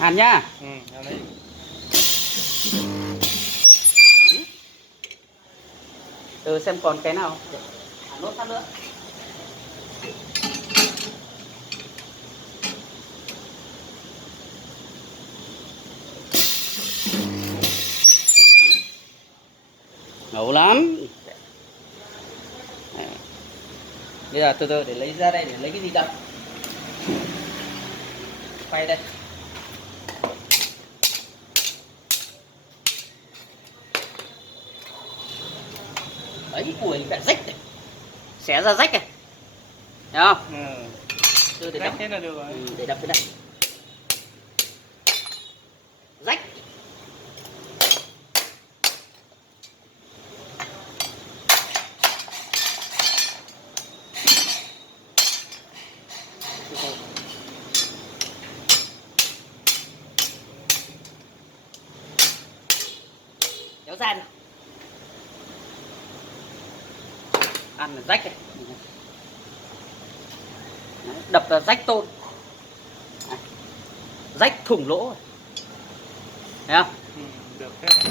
Hàn nhá. Hàn đấy. Từ xem còn cái nào hàn nốt phát nữa. Ngầu lắm. Bây giờ từ từ để lấy ra đây, để lấy cái gì đập. Quay đây. Đấy, ui cả rách này. Xé ra rách này. Thấy không? Từ để đập thế là được rồi. Để đập cái này. Rách. Kéo ra đi. Ăn là rách này. Đấy, đập là rách tôn. Rách thủng lỗ. Thấy không? Được thế.